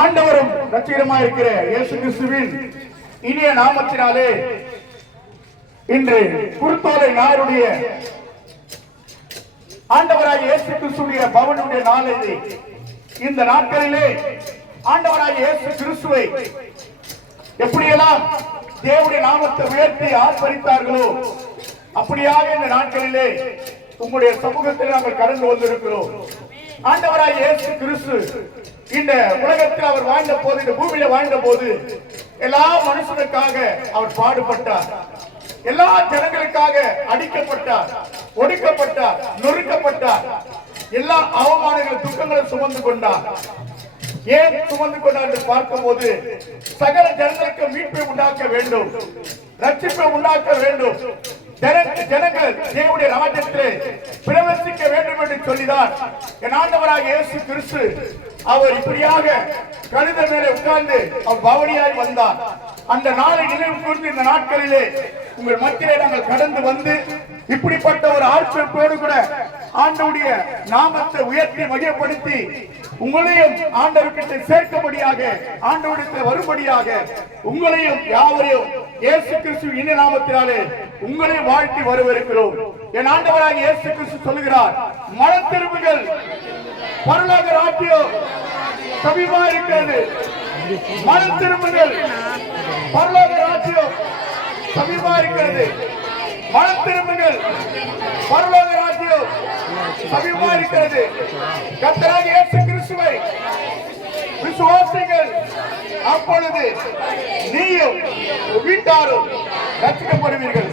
ஆண்டவரும் ரட்சகருமாய் இருக்கிற இயேசு கிறிஸ்துவின் இனிய நாமத்தினாலே இன்று குருத்தோலை நாருடைய ஆண்டவராகிய இயேசு கிறிஸ்துவின் பவனுடைய நாள் இது. இந்த நாட்களிலே ஆண்டவராகிய இயேசு கிறிஸ்துவை எப்படியெல்லாம் தேவனுடைய நாமத்தை உயர்த்தி ஆர்ப்பரித்தார்களோ அப்படியாக இந்த நாட்களிலே உங்களுடைய சமூகத்தில் நாங்கள் கடந்து வந்திருக்கிறோம். ஆண்டவராகிய இயேசு கிறிஸ்து இந்த உலகத்தில் அவர் வாழ்ந்த போது, இந்த பூமியில வாழ்ந்த போது எல்லா மனுஷனுக்காக அவர் பாடுபட்டார். எல்லா ஜனங்களுக்காக அடிக்கப்பட்டார், ஒடுக்கப்பட்டார், நொறுக்கப்பட்டார். எல்லா அவமானங்களும் துக்கங்களை சுமந்து கொண்டார். ஏன் சுமந்து கொண்டார் என்று பார்க்கும் போது சகல ஜனங்களுக்கு மீட்பை உண்டாக்க வேண்டும், ரட்சிப்பை உண்டாக்க வேண்டும், ஜனங்கள் தேவனுடைய ராஜ்யத்திலே பிரவேசிக்க வேண்டும் என்று சொல்லிதான் என் ஆண்டவராக இயேசு கிறிஸ்து அவர் இப்படியாக கழுத மேலே உட்கார்ந்து அவர் பவனியாய் வந்தார். அந்த நாளை நினைவு கூர்ந்து இந்த நாட்களிலே உங்கள் மத்தியிலே நாங்கள் கடந்து வந்து இப்படிப்பட்ட ஒரு ஆட்சேபோடு கூட ஆண்டவருடைய நாமத்தை உயர்த்தி மகிழ்ப்படுத்தி உங்களையும் ஆண்டவர்கிட்ட சேர்க்கபடியாக, ஆண்டவரிடத்தில் வரும்படியாக உங்களையும் யாவரையும் இயேசு கிறிஸ்து இனிய நாமத்தினாலே உங்களையும் வாழ்த்தி வரவேற்கிறோம். என் ஆண்டவராக இயேசு கிறிஸ்து சொல்லுகிறார், மனம் திரும்புங்கள், பரலோக ராஜ்யம் சமீபமா இருக்கிறது. மனம் திரும்புங்கள், பரலோக ராஜ்யம் சமீபமா இருக்கிறது. மனம் திரும்புங்கள், பரலோக ராஜ்யம் சமீபமா இருக்கிறது. கர்த்தராகிய இயேசு கிறிஸ்துவை விசுவாசிங்கள், அப்பொழுது நீயும் வீட்டாரும் ரட்சிக்கப்படுவீர்கள்.